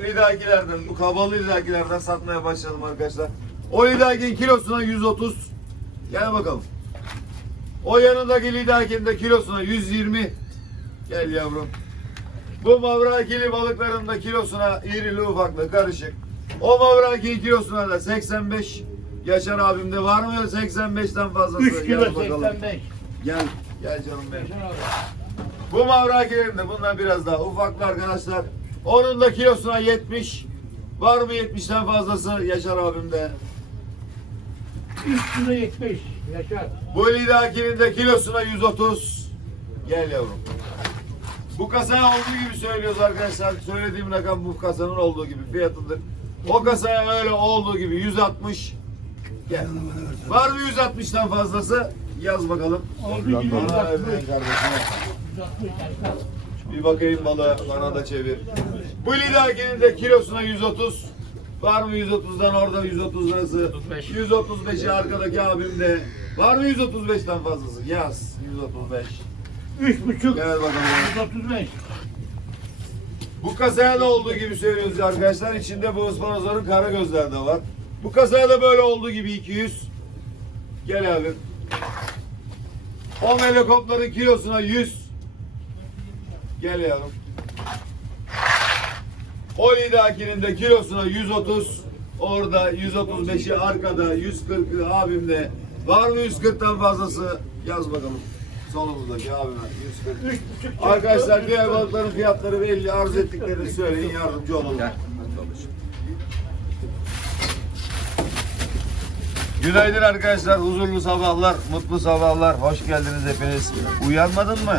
Lidakilerden, bu kabalı lidakilerden satmaya başladım arkadaşlar. O lidakin kilosuna 130. Gel bakalım. O yanındaki lidakin de kilosuna 120. Gel yavrum. Bu mavrakili balıkların da kilosuna irili ufaklı karışık. O mavrakili kilosuna da 85. Yaşar abimde var mı 85'ten fazlası? 3 kilo Gel bakalım. 85. Gel, gel canım benim. Bu mavrakilerin de bundan biraz daha ufaklı arkadaşlar. Onun da kilosuna 70. Var mı 70'ten fazlası Yaşar abimde? 3 kilo 70. Yaşar. Bu lidakinin de kilosuna 130. Gel yavrum. Bu kasaya olduğu gibi söylüyoruz arkadaşlar. Söylediğim rakam bu kasanın olduğu gibi fiyatıdır. O kasaya öyle olduğu gibi 160. Gel. Var mı 160'tan fazlası? Yaz bakalım. Oldu gibi Bana ver 160. benim kardeşime. 160 Yaşar. Bir bakayım balığı bana da çevir. Bu lidakinin de kilosuna 130. Var mı 130'dan orada 130 lirası? 135'i arkadaki abimde. Var mı 135'ten fazlası? Yaz 135. 3,5. Gel bakalım. 135. Bu kasaya da olduğu gibi söylüyoruz arkadaşlar. İçinde bu ıspanozların kara gözler de var. Bu kasaya da böyle olduğu gibi 200. Gel abi. O melekopların kilosuna 100. Gel yavrum. O lidakinin de kilosuna 130. Orada 135'i arkada 140'ı abimde. Var mı 140'tan fazlası? Yaz bakalım. Solumuzdaki abime 140. 3,5. Arkadaşlar diğer balıkların fiyatları belli. Arz ettiklerini söyleyin. Yardımcı olalım. Günaydın arkadaşlar. Huzurlu sabahlar, mutlu sabahlar. Hoş geldiniz hepiniz. Uyanmadın mı?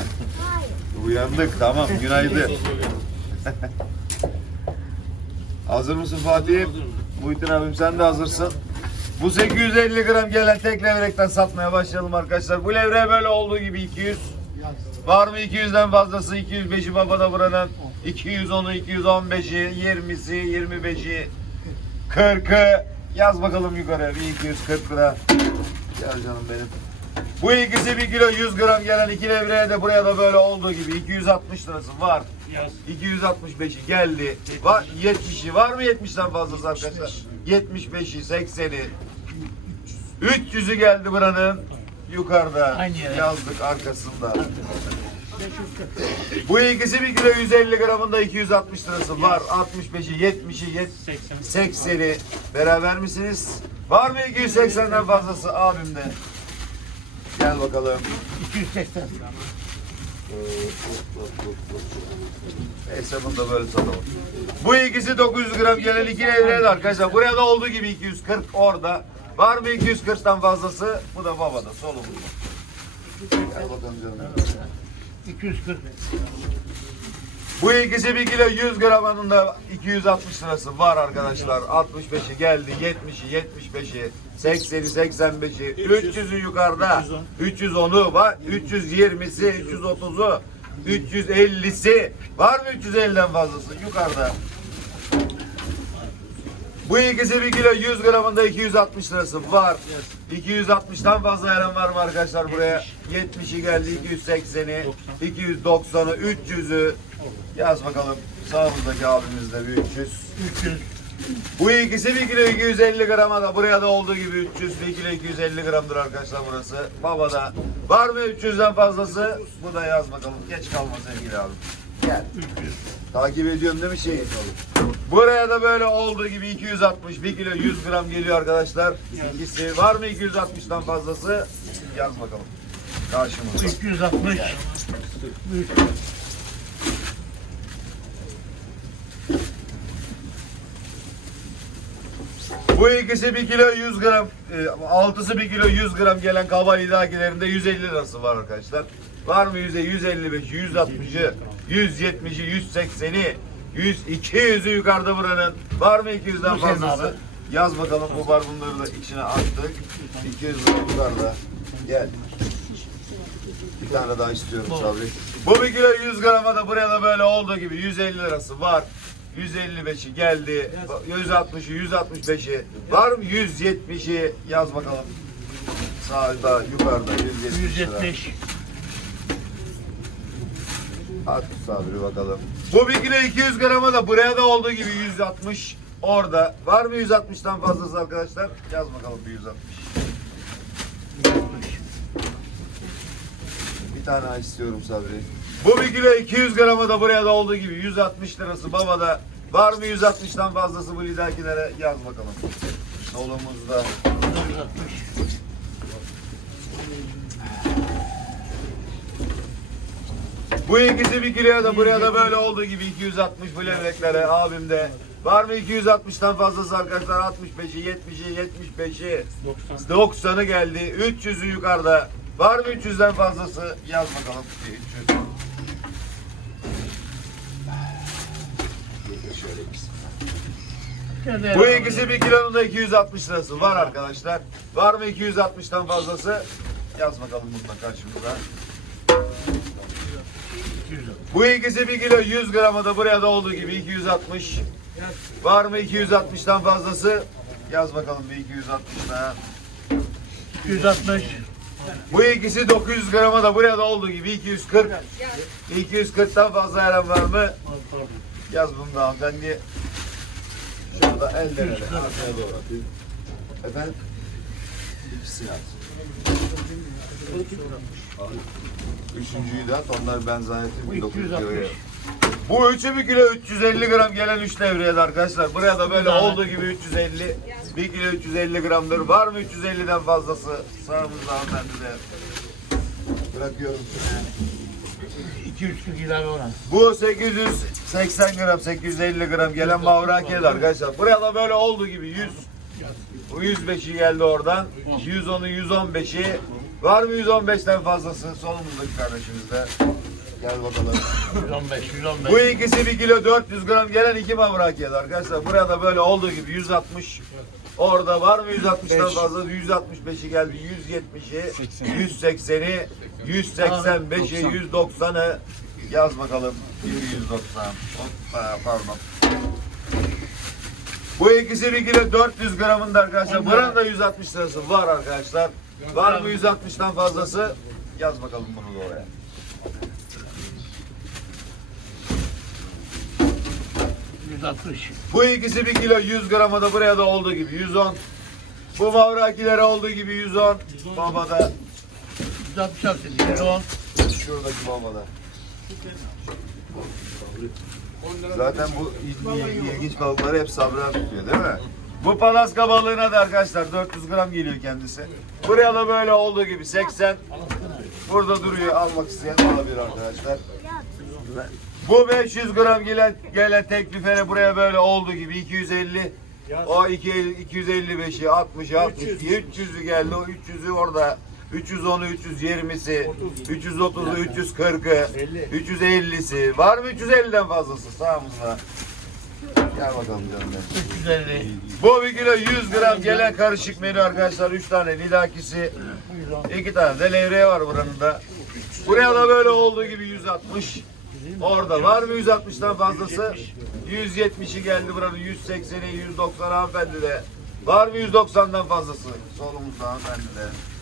Uyandık. Tamam. Günaydın. Hazır mısın Fatih? Muhittin abim sen de hazırsın. Bu 850 gram gelen tek levrekten satmaya başlayalım arkadaşlar. Bu levrek böyle olduğu gibi 200. Var mı 200'den fazlası? 205'i babada buranın. 210'u, 215'i, 20'si, 25'i, 40'ı. Yaz bakalım yukarı. Bir 240 lira. Gel canım benim. Bu ikisi 1 kilo 100 gram gelen iki levreye de buraya da böyle olduğu gibi 260 lirası var. Yaz. 265'i geldi. Var 70'i var mı 70'ten fazlası arkadaşlar? 75'i, 80'i. 300'ü geldi buranın. Yukarıda Aynı yere. yazdık arkasında. Bu ikisi 1 kilo 150 gramında 260 lirası var. 65'i, 70'i, 80'i. Beraber misiniz? Var mı 280'den fazlası abimde? Gel bakalım. 280. Neyse bunu da böyle satalım. Bu ikisi 900 gram gelen iki de arkadaşlar. Buraya da olduğu gibi 240 orada. Var mı 240'tan fazlası? Bu da babada solumuzda. Gel bakalım canım. 240. Bu ikisi 1 kilo 100 gramının da 260 lirası var arkadaşlar. 65'i geldi, 70'i, 75'i, 80'i, 85'i, 300'ü yukarıda, 310'u var, 320'si, 330'u, 350'si. Var mı 350'den fazlası yukarıda? Bu ikisi 1 kilo 100 gramında 260 lirası var. 260'tan fazla veren var mı arkadaşlar buraya? 70'i geldi, 280'i, 290'ı, 300'ü. Yaz bakalım. Sağımızdaki abimiz de bir 300. 300. Bu ikisi 1 kilo 250 grama da buraya da olduğu gibi 300 1 kilo 250 gramdır arkadaşlar burası. Babada var mı 300'den fazlası? Bu da yaz bakalım. Geç kalma sevgili abim. Gel. 300. Takip ediyorsun değil mi şeyi? Buraya da böyle olduğu gibi 260 1 kilo 100 gram geliyor arkadaşlar. İkisi var mı 260'tan fazlası? Yaz bakalım. Karşımızda. 260. Bu ikisi 1 kilo 100 gram, e, altısı 1 kilo 100 gram gelen kaba lidakilerinde 150 lirası var arkadaşlar. Var mı 100'e 155'i, 160'ı, 170'i, 180'i, 100, 200'ü yukarıda buranın. Var mı 200'den Bu senin fazlası? Yaz bakalım bu var bunları da içine attık. 200 lira yukarıda. Gel. Bir tane daha istiyorum Sabri. Bu 1 kilo 100 grama da buraya da böyle olduğu gibi 150 lirası var. 155'i geldi. 160'ı, 165'i. Var mı 170'i? Yaz bakalım. Sağda, yukarıda 170 lira. 170. At Sabri bakalım. Bu 1 kilo 200 grama da buraya da olduğu gibi 160 orada. Var mı 160'tan fazlası arkadaşlar? Yaz bakalım bir 160. Bir tane istiyorum Sabri. Bu 1 kilo 200 grama da buraya da olduğu gibi 160 lirası babada. Var mı 160'tan fazlası bu lidakilere? Yaz bakalım. Solumuzda. 160. Bu ikisi bir kiloya da buraya da böyle olduğu gibi 260 bu levreklere abimde. Var mı 260'tan fazlası arkadaşlar? 65'i, 70'i, 75'i, 90'ı geldi. 300'ü yukarıda. Var mı 300'den fazlası? Yaz bakalım. 300. Bu ikisi bir kilonun da 260 lirası var arkadaşlar. Var mı 260'tan fazlası? Yaz bakalım bundan karşımıza. Bu ikisi bir kilo 100 grama da buraya da olduğu gibi 260. Var mı 260'tan fazlası? Yaz bakalım bir 260 daha. 260. Bu ikisi 900 grama da buraya da olduğu gibi 240. 240'tan fazla eren var mı? Yaz bunu da hanımefendi. Şurada el denele. Arkaya doğru atayım. Efendim? İkisini at. Üçüncüyü de at. Onlar ben zannettim. Bu 1900 260. kiloya. Bu üçü bir kilo 350 gram gelen üç devreye de arkadaşlar. Buraya da böyle olduğu gibi 350. Bir kilo 350 gramdır. Var mı 350'den fazlası? Sağımızda hanımefendi de. Bırakıyorum seni. 240 ilave ona. Bu 880 gram, 850 gram gelen mavrakiyeler arkadaşlar. Buraya da böyle olduğu gibi 100. Bu 105'i geldi oradan. 110'u 115'i. Var mı 115'ten fazlası? Solumuzdaki kardeşimizde. Gel bakalım. 115, 115. Bu ikisi 1 kilo 400 gram gelen iki mavrakiyeler arkadaşlar. Buraya da böyle olduğu gibi 160. Orada var mı 160'tan fazla? 165'i geldi, 170'i, 180'i, 185'i, 190'ı. Yaz bakalım. 190. Hoppa, pardon. Bu ikisi 1 kilo 400 gramında arkadaşlar. Buranın da 160 lirası var arkadaşlar. Var mı 160'tan fazlası? Yaz bakalım bunu da oraya. 160. Bu ikisi 1 kilo 100 grama da buraya da olduğu gibi 110. Bu mavrakilere olduğu gibi 110. Babada 160 yaptı. 110. şuradaki babada. Zaten bu il- ilginç balıkları hep sabra tutuyor değil mi? Bu palaska balığına da arkadaşlar 400 gram geliyor kendisi. Buraya da böyle olduğu gibi 80. Burada duruyor almak isteyen alabilir arkadaşlar. Bu 500 gram gelen gelen teklifere buraya böyle olduğu gibi 250. O 2 255'i 60'ı 62 300'ü geldi. O 300'ü orada 310'u 320'si 330'u 340'ı 350'si var mı 350'den fazlası sağımızda. Gel bakalım canım benim. 350. Bu bir kilo 100 gram gelen karışık menü arkadaşlar. 3 tane lidakisi, 110. 2 tane de levreye var buranın da. Buraya da böyle olduğu gibi 160. Orada var mı 160'tan fazlası? 170'i geldi buranın 180'i 190 hanımefendi de. Var mı 190'dan fazlası? Solumuzda hanımefendi de.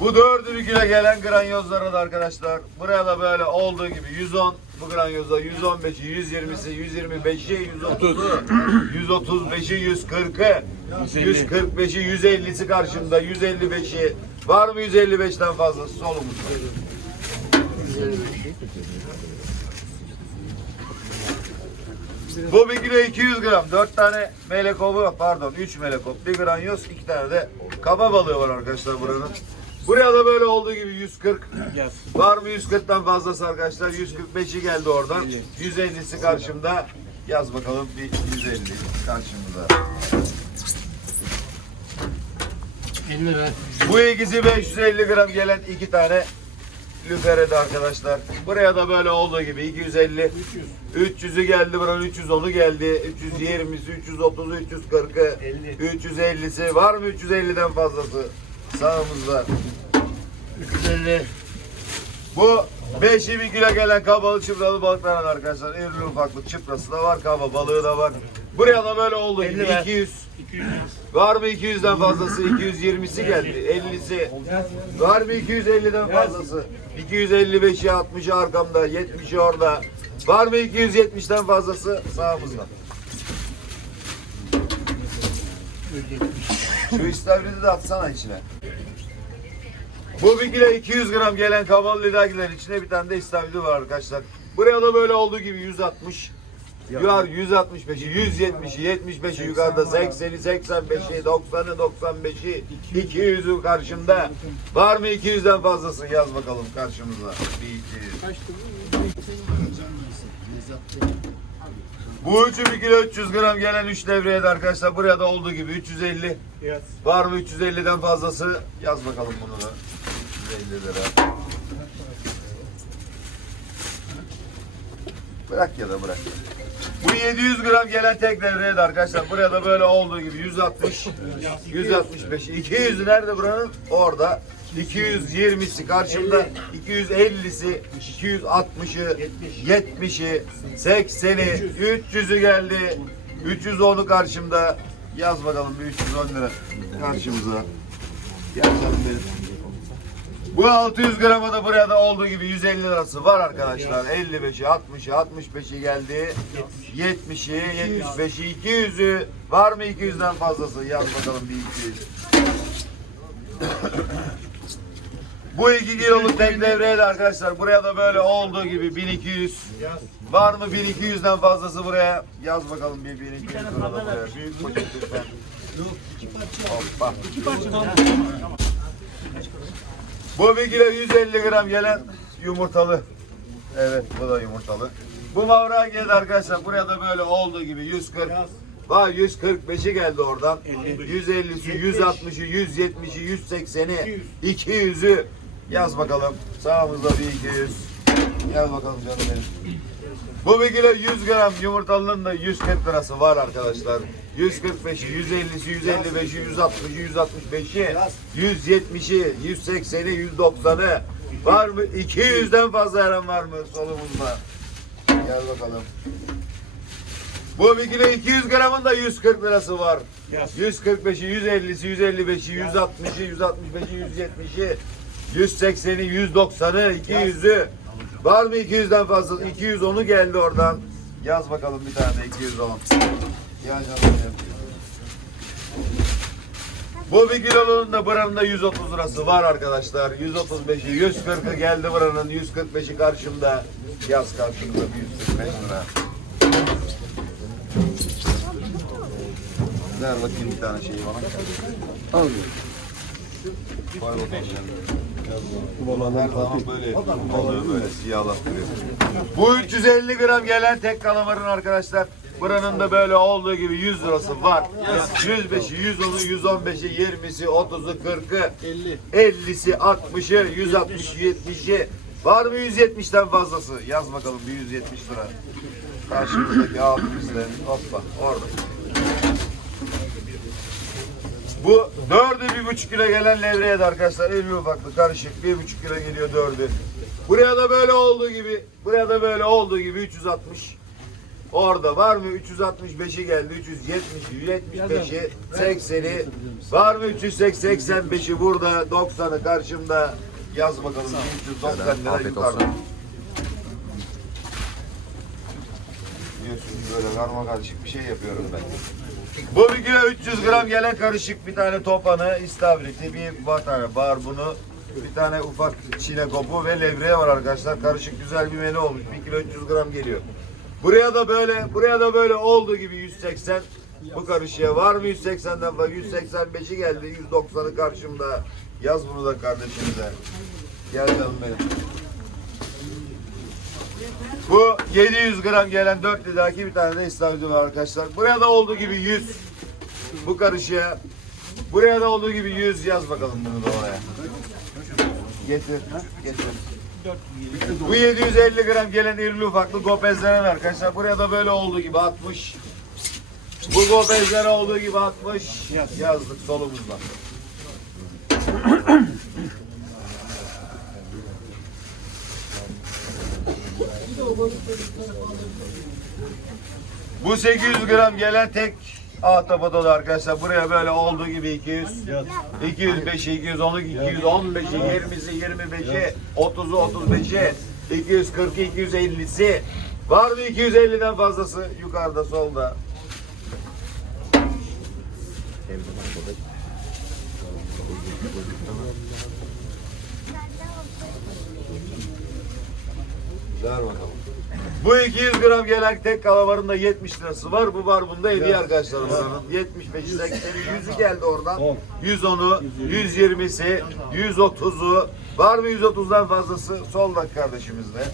Bu dördü bir kilo gelen granyozlara da arkadaşlar. Buraya da böyle olduğu gibi 110 bu granyoza 115'i, 120'si, 125'i, 130'u, 135'i, 140'ı, 145'i, 150'si karşımda, 155'i. Var mı 155'ten fazlası solumuzda? Bu bir kilo 200 gram. 4 tane melekobu pardon 3 melekop. 1 granyoz 2 tane de kaba balığı var arkadaşlar buranın. Buraya da böyle olduğu gibi 140. Var mı 140'tan fazlası arkadaşlar? 145'i geldi oradan. 150'si karşımda. Yaz bakalım bir 150 karşımıza. 50 lira. Bu ikisi 550 gram gelen iki tane lüferede arkadaşlar. Buraya da böyle olduğu gibi 250. 300'ü geldi buranın 310'u geldi. 320'si, 330'u, 340'ı, 350'si. Var mı 350'den fazlası? Sağımızda. 350. Bu 5'i bir kilo gelen kabalı çıpralı balıklar arkadaşlar. İrili ufaklık çıprası da var, kaba balığı da var. Buraya da böyle gibi 50 ver. 200. 200. Var mı 200'den fazlası? 220'si geldi. 50'si. Var mı 250'den fazlası? 255'i 60'ı arkamda. 70'i orada. Var mı 270'ten fazlası? Sağımızda. Şu istavridi de atsana içine. Bu bir kilo 200 gram gelen kabalı lidagilerin içine bir tane de istavridi var arkadaşlar. Buraya da böyle olduğu gibi 160. Yuvar 165'i, 170'i, 75'i yukarıda 80'i, 85'i, 90'ı, 95'i, 200'ü karşımda. Var mı 200'den fazlası? Yaz bakalım karşımıza. Bir 200. Bu üçü bir kilo 300 gram gelen 3 devreye de arkadaşlar buraya da olduğu gibi 350. Var mı 350'den fazlası? Yaz bakalım bunu da. 350 lira. Bırak ya da bırak. Bu 700 gram gelen tek devreye de arkadaşlar buraya da böyle olduğu gibi 160, 165, 200 nerede buranın? Orada. 220'si karşımda, 250'si, 260'ı, 70'i, 80'i, 300'ü geldi. 310'u karşımda. Yaz bakalım bir 310 lira karşımıza. Gel canım. Bu 600 grama da buraya da olduğu gibi 150 lirası var arkadaşlar. 55'i, 60'ı, 65'i geldi. 70'i, 75'i, 200'ü. Var mı 200'den fazlası? Yaz bakalım bir 200. Bu 2 kiloluk tek devreye de arkadaşlar buraya da böyle olduğu gibi 1200. Var mı 1200'den fazlası buraya? Yaz bakalım bir 1200 lira da buraya. Büyük poşet lütfen. Hoppa. Bu bir kilo 150 gram gelen yumurtalı. Evet bu da yumurtalı. Bu mavra geldi arkadaşlar. Buraya da böyle olduğu gibi 140. Var 145'i geldi oradan. 150'si, 160'ı, 170'i, 180'i, 200'ü. Yaz bakalım. Sağımızda bir 200. Gel bakalım canım benim. Bu bir kilo 100 gram yumurtalının da 140 lirası var arkadaşlar. 145'i, 150'si, 155'i, 160'ı, 165'i, 170'i, 180'i, 190'ı. Var mı? 200'den fazla eren var mı solumuzda? Gel bakalım. Bu bir kilo 200 gramın da 140 lirası var. 145'i, 150'si, 155'i, 160'ı, 165'i, 170'i, 180'i, 190'ı, 200'ü. Var mı 200'den fazla? 210'u geldi oradan. Yaz bakalım bir tane 210. Bu bir kilolunun da buranın da 130 lirası var arkadaşlar. 135'i, 140'ı geldi buranın. 145'i karşımda. Yaz karşımda 145 lira. Ver bakayım bir tane şeyi bana. Al. Koy bakalım her zaman böyle, balığı böyle siyahlattırıyor. Bu 350 gram gelen tek kalamarın arkadaşlar. Buranın da böyle olduğu gibi 100 lirası var. 105'i, 110'u, 115'i, 20'si, 30'u, 40'ı, 50'si, 60'ı, 160'ı, 70'i. Var mı 170'ten fazlası? Yaz bakalım bir 170 lira. Karşımızdaki abimizle. Hoppa orada. Bu dördü bir buçuk kilo gelen levreye de arkadaşlar eli ufaklı karışık bir buçuk kilo geliyor dördü. Buraya da böyle olduğu gibi buraya da böyle olduğu gibi 360. Orada var mı 365'i geldi 370'i 75'i 80'i var mı 380 85'i burada 90'ı karşımda yaz bakalım 390 lira yukarı. Biliyorsunuz böyle karma karışık bir şey yapıyorum ben. Bu bir kilo 300 gram gelen karışık bir tane topanı, istavriti, bir batara, barbunu, Bir tane ufak çile kopu ve levreği var arkadaşlar. Karışık güzel bir menü olmuş. 1 kilo 300 gram geliyor. Buraya da böyle, buraya da böyle olduğu gibi 180 bu karışıya var mı 180'den fazla 185'i geldi 190'ı karşımda. Yaz bunu da kardeşimize. Gel canım benim. Bu 700 gram gelen 4 lidaki bir tane de istavrizi var arkadaşlar. Buraya da olduğu gibi 100 bu karışıya. Buraya da olduğu gibi 100 yaz bakalım bunu da oraya. Getir getir bu 750 gram gelen irili ufaklı gopezlere arkadaşlar. Buraya da böyle olduğu gibi 60. Bu gopezlere olduğu gibi 60 yazdık solumuzda. Bu 800 gram gelen tek ahtapota da arkadaşlar buraya böyle olduğu gibi 200 205'i 210'u 215'i 20'si 25'i 30'u 35'i 240'ı 250'si var mı 250'den fazlası? Yukarıda solda. Ver bakalım. Bu 200 gram gelen tek kalamarın da 70 lirası var. Bu var bunda hediye arkadaşlar buranın. 75'i 80'i 100'ü geldi oradan. 110'u, 120'si, 130'u. Var mı 130'dan fazlası? Soldaki kardeşimizde.